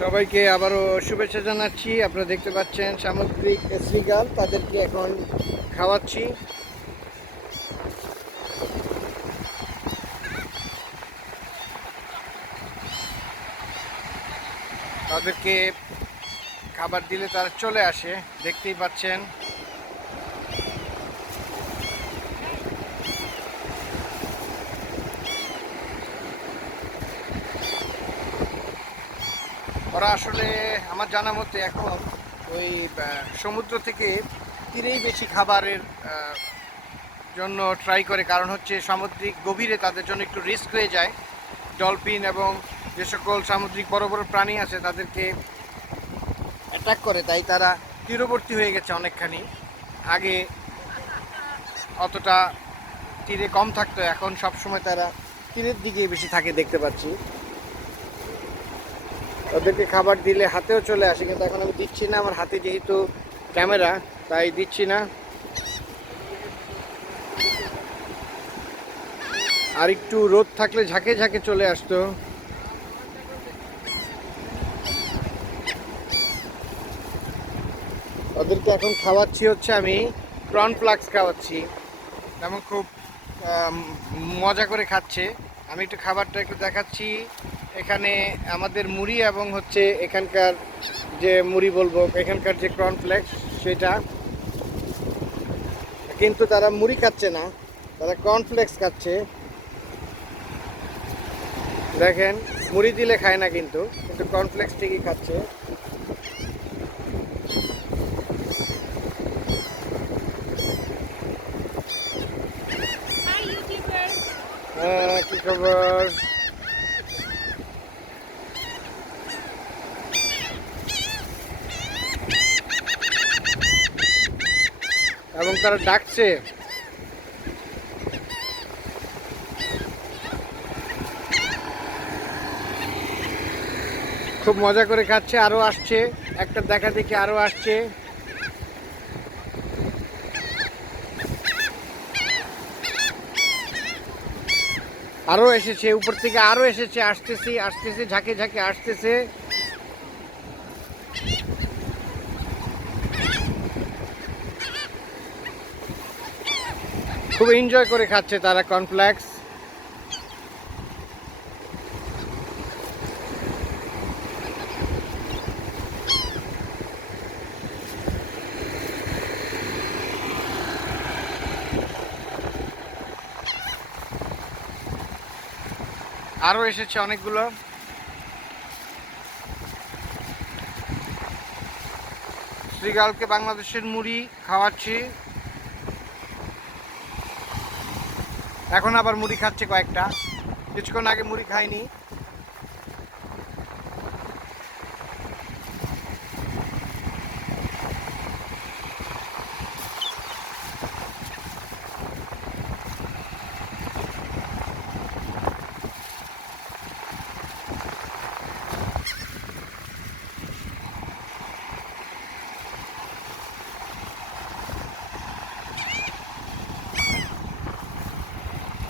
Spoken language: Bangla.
সবাইকে আবারও শুভেচ্ছা জানাচ্ছি। আপনারা দেখতে পাচ্ছেন সামুদ্রিক শ্রীগাল, তাদেরকে এখন খাওয়াচ্ছি। তাদেরকে খাবার দিলে তারা চলে আসে, দেখতেই পাচ্ছেন। ওরা আসলে আমার জানা মতে এখন ওই সমুদ্র থেকে তীরেই বেশি খাবারের জন্য ট্রাই করে, কারণ হচ্ছে সামুদ্রিক গভীরে তাদের জন্য একটু রিস্ক হয়ে যায়। ডলফিন এবং যে সকল সামুদ্রিক বড় বড় প্রাণী আছে তাদেরকে অ্যাটাক করে, তাই তারা তীরবর্তী হয়ে গেছে অনেকখানি। আগে অতটা তীরে কম থাকতো, এখন সবসময় তারা তীরের দিকেই বেশি থাকে দেখতে পাচ্ছি। ওদেরকে খাবার দিলে হাতেও চলে আসে, কিন্তু এখন আমি দিচ্ছি না, আমার হাতে যেহেতু ক্যামেরা তাই দিচ্ছি না। আর একটু রোদ থাকলে ঝাঁকে ঝাঁকে চলে আসতো। ওদেরকে এখন খাওয়াচ্ছি হচ্ছে আমি কর্নফ্লেক্স খাওয়াচ্ছি, এবং খুব মজা করে খাচ্ছে। আমি একটু খাবারটা একটু দেখাচ্ছি। এখানে আমাদের মুড়ি এবং হচ্ছে এখানকার যে মুড়ি বলবো, এখানকার যে কর্নফ্লেক্স সেটা, কিন্তু তারা মুড়ি খাচ্ছে না, তারা কর্নফ্লেক্স খাচ্ছে। দেখেন, মুড়ি দিলে খায় না, কিন্তু কিন্তু কর্নফ্লেক্স ঠিকই খাচ্ছে। কি খবর? এবং তারা ডাকছে। খুব মজা করে খাচ্ছে, আরো আসছে, একটা দেখা দেখি আরো আসছে। আরো এসেছে, উপর থেকে আরো এসেছে, আসতেছে আসতেছে, ঝাঁকে ঝাঁকে আসতেছে। খুব এনজয় করে খাচ্ছে তারা কর্নফ্লেক্স। আরো এসেছে অনেকগুলো। শ্রীগালকে বাংলাদেশের মুড়ি খাওয়াচ্ছি, এখন আবার মুড়ি খাচ্ছে কয়েকটা। কিছুক্ষণ আগে মুড়ি খায়নি।